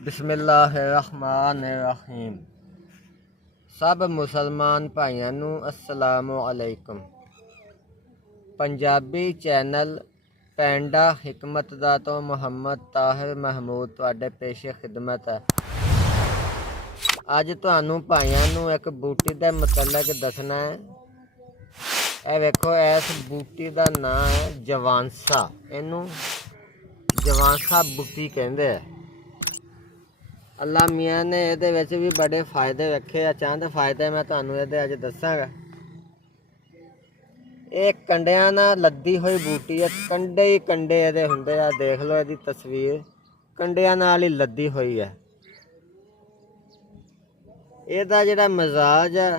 बिस्मिल्लाहिर्रहमानिर्रहीम। सब मुसलमान भाइयों नू अस्सलामु अलैकुम। पंजाबी चैनल पैंडा हिकमत दा तो मुहम्मद ताहिर महमूद तुहाडे पेशे खिदमत है। अज तुहानू भाइयों नू एक बूटी दे मुतलक दसना है। ए वेखो, इस बूटी दा नाम है जवानसा। इनू जवानसा बूटी कहंदे है। अल्लाह मियाँ ने ये भी बड़े फायदे रखे आ। चंद फायदे मैं तुहानू ये अज दसांगा। ये कंडिया नाल लद्दी हुई बूटी है। कंडे ही कंडे ये हुंदे आ। देख लो इसकी तस्वीर, कंडिया नाल ही लद्दी हुई है। ਇਹਦਾ ਜਿਹੜਾ ਮਜ਼ਾਜ है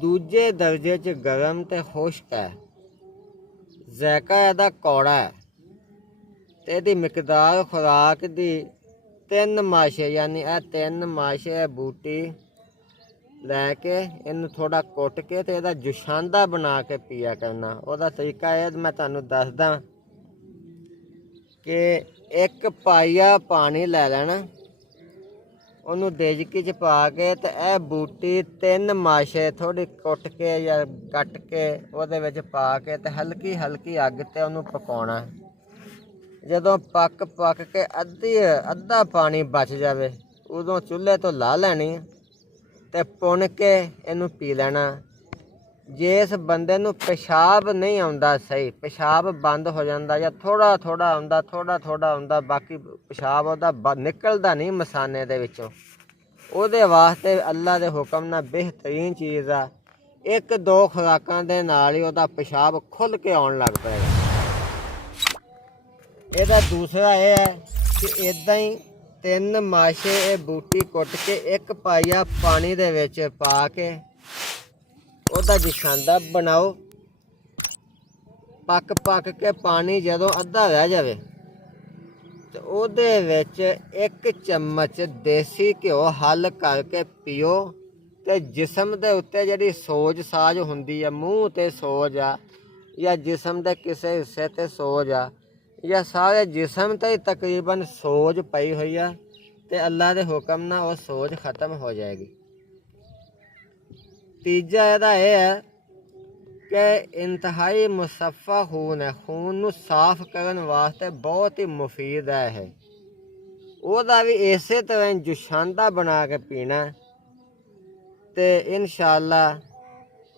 दूजे दर्जे च गरम ते खुश्क है। ज़ायका ਇਹਦਾ कौड़ा है ते ਇਹਦੀ मिकदार खुराक दी 3 माशे, यानी यह 3 माशे बूटी लैके इनू थोड़ा कुट के ते ਇਹਦਾ जुशांदा बना के पिया करना। ਉਹਦਾ तरीका है मैं तुहानू दसदा कि 1 पाइया पानी लै लेना, ਉਹਨੂੰ देजकी च पा के ते यह बूटी 3 माशे थोड़ी कुट के या कट के ਉਹਦੇ ਵਿੱਚ पा के ते हल्की हल्की अग ते ਉਹਨੂੰ पकाउणा। जदों पक के अद्धा पानी बच जाए उदों चूल्हे तो ला लैनी ते पुन के इनू पी लेना। जिस बंदे नू पेशाब नहीं आउंदा सही, पेशाब बंद हो जाता या थोड़ा थोड़ा आउंदा, बाकी पेशाब उहदा निकलदा नहीं मसाने दे विचों, उहदे वास्ते अल्लाह दे हुक्म नाल बेहतरीन चीज़ आ। 1-2 खुराकां दे नाल ही उहदा पेशाब खुल के आउण लग पेगा। ਇਹਦਾ दूसरा यह है कि इदा ही 3 माशे ये बूटी कुट के 1 पाइया पानी दे विच पा के ਉਹਦਾ जुशांदा बनाओ। पक के पानी जदों अद्धा रह जाए तो ਉਹਦੇ ਵਿੱਚ 1 चम्मच देसी घ्यो हल करके पीओ। ते जिसम दे उत्ते जिहड़ी सोज साज हुंदी है, मूँह ते सोज आ या जिसम दे किसी हिस्से ते सोज आ या सारे जिसम ते तकरीबन सोज पई हुई है ते अल्लाह के हुक्म नाल वो सोज खत्म हो जाएगी। तीजा ਇਹਦਾ यह है कि इंतहाई मुसफ़ा खून है। खून नू साफ करन वास्ते बहुत ही मुफीद है यह। ਉਹਦਾ भी इसे तरह जुशांदा बना के पीना ते इंशाअल्लाह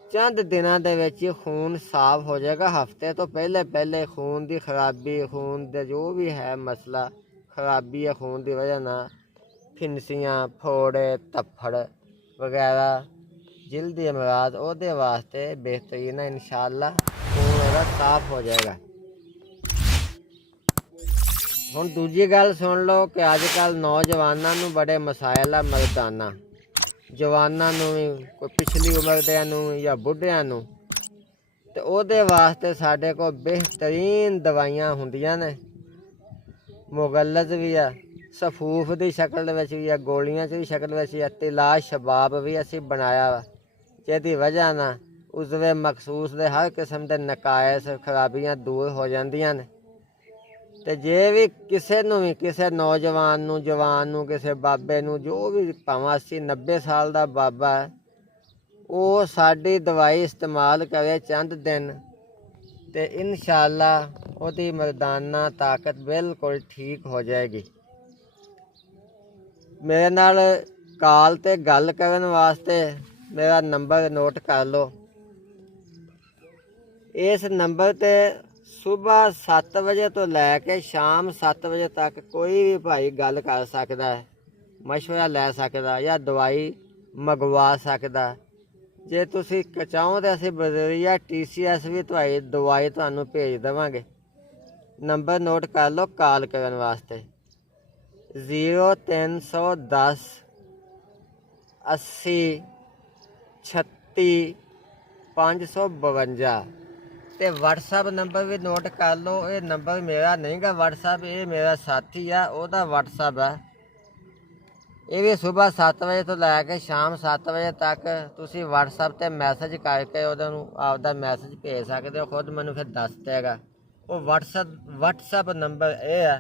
चंद दिनों के विच खून साफ हो जाएगा। हफ्ते तो पहले खून की खराबी, खून दे जो भी है मसला खराबी है खून की वजह ना, फिनसियाँ, फोड़े, तफड़ वगैरह, जिल्दी अमराज, ਉਹਦੇ वास्ते बेहतरीन है। इंशाअल्लाह खून ਇਹਦਾ साफ हो जाएगा। हुण दूजी गल सुन लो कि अजकल नौजवानों नूं बड़े मसाइल आ। मर्दाना जवानों नूं भी, कोई पिछली उम्र दियां नूं या बुढ़ियां नूं, ते ਉਹਦੇ वास्ते साडे कोल बेहतरीन दवाइयां हुंदियां ने। मुगल्लज़ भी आ, सफूफ की शक्ल विच भी आ, गोलियां च भी शक्ल विच आ, तिला शबाब भी असीं बनाया वा, जिहदी वजह ना उज़वे मखसूस दे हर किस्म के नकायस खराबियां दूर हो जांदियां ने। ते जे भी किसी नूं भी, किसी नौजवान नूं, जवान नूं, किसी बाबे नूं, जो भी भावें 80-90 साल का बाबा है, वो साडी दवाई इस्तेमाल करे चंद दिन ते इंशाअल्लाह उसदी मर्दाना ताकत बिल्कुल ठीक हो जाएगी। मेरे नाल कॉल ते गल करन वास्ते मेरा नंबर नोट कर लो। इस नंबर ते सुबह 7 बजे तो लैके शाम 7 बजे तक कोई भी भाई गल कर सकता है, मशवरा लै सकता या दवाई मंगवा सकता। जे तुसी चाहो तो असीं बजरिया TCS भी तुहाडी दवाई तुहानू भेज देवांगे। नंबर नोट कर लो कॉल करन वास्ते 0310 80 36 552। ते WhatsApp नंबर भी नोट कर लो। ये नंबर मेरा नहीं गा WhatsApp, ये मेरा साथी है, ਉਹਦਾ WhatsApp है। ये भी सुबह 7 बजे तो लैके शाम 7 बजे तक तुसी WhatsApp ते मैसेज करके ਉਹਨੂੰ ਆਪਦਾ मैसेज भेज सकते हो। खुद मैनू फिर दस देगा। वो WhatsApp नंबर ये है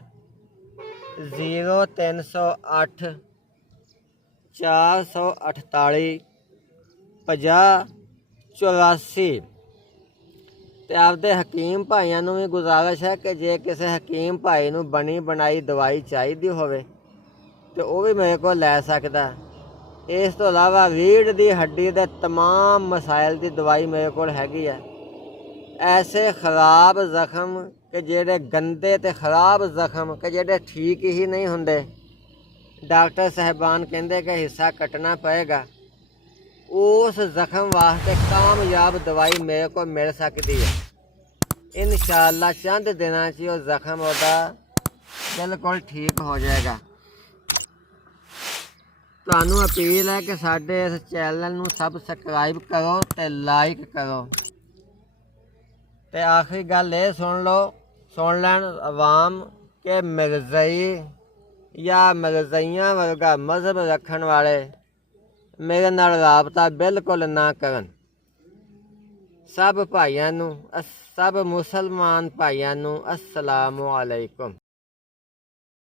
0308 448 5084। ਤੇ ਆਪਦੇ ਹਕੀਮ ਭਾਈਆਂ ਨੂੰ ਵੀ ਗੁਜ਼ਾਰਿਸ਼ ਹੈ ਕਿ ਜੇ ਕਿਸੇ ਹਕੀਮ ਭਾਈ ਨੂੰ ਬਣੀ ਬਣਾਈ ਦਵਾਈ ਚਾਹੀਦੀ ਹੋਵੇ ਤੇ ਉਹ ਵੀ ਮੇਰੇ ਕੋਲ ਲੈ ਸਕਦਾ। ਇਸ ਤੋਂ ਇਲਾਵਾ ਰੀੜ੍ਹ ਦੀ ਹੱਡੀ ਦੇ ਤਮਾਮ ਮਸਾਇਲ ਦੀ ਦਵਾਈ ਮੇਰੇ ਕੋਲ ਹੈਗੀ ਹੈ। ਐਸੇ ਖਰਾਬ ਜ਼ਖਮ ਕਿ ਜਿਹੜੇ ਗੰਦੇ ਤੇ ਖਰਾਬ ਜ਼ਖਮ ਕਿ ਜਿਹੜੇ ਠੀਕ ਹੀ ਨਹੀਂ ਹੁੰਦੇ, ਡਾਕਟਰ ਸਾਹਿਬਾਨ ਕਹਿੰਦੇ ਕਿ ਹਿੱਸਾ ਕੱਟਣਾ ਪਏਗਾ, ਉਸ ਜ਼ਖਮ ਵਾਸਤੇ ਕਾਮਯਾਬ ਦਵਾਈ ਮੇਰੇ ਕੋਲ ਮਿਲ ਸਕਦੀ ਹੈ। ਇਨਸ਼ਾਅੱਲਾ ਚੰਦ ਦਿਨਾਂ 'ਚ ਉਹ ਜ਼ਖਮ ਉਹਦਾ ਬਿਲਕੁਲ ਠੀਕ ਹੋ ਜਾਏਗਾ। ਤੁਹਾਨੂੰ ਅਪੀਲ ਹੈ ਕਿ ਸਾਡੇ ਇਸ ਚੈਨਲ ਨੂੰ ਸਬਸਕ੍ਰਾਈਬ ਕਰੋ ਤੇ ਲਾਈਕ ਕਰੋ। ਤੇ ਆਖਰੀ ਗੱਲ ਇਹ ਸੁਣ ਲੈਣ ਆਵਾਮ ਕਿ ਮਿਰਜ਼ਈ ਜਾਂ ਮਿਰਜ਼ਈਆਂ ਵਰਗਾ ਮਜ਼ਹਬ ਰੱਖਣ ਵਾਲੇ ਮੇਰੇ ਨਾਲ ਰਾਬਤਾ ਬਿਲਕੁਲ ਨਾ ਕਰਨ। ਸਭ ਭਾਈਆਂ ਨੂੰ, ਸਭ ਮੁਸਲਮਾਨ ਭਾਈਆਂ ਨੂੰ ਅਸਲਾਮੁ ਅਲੈਕੁਮ।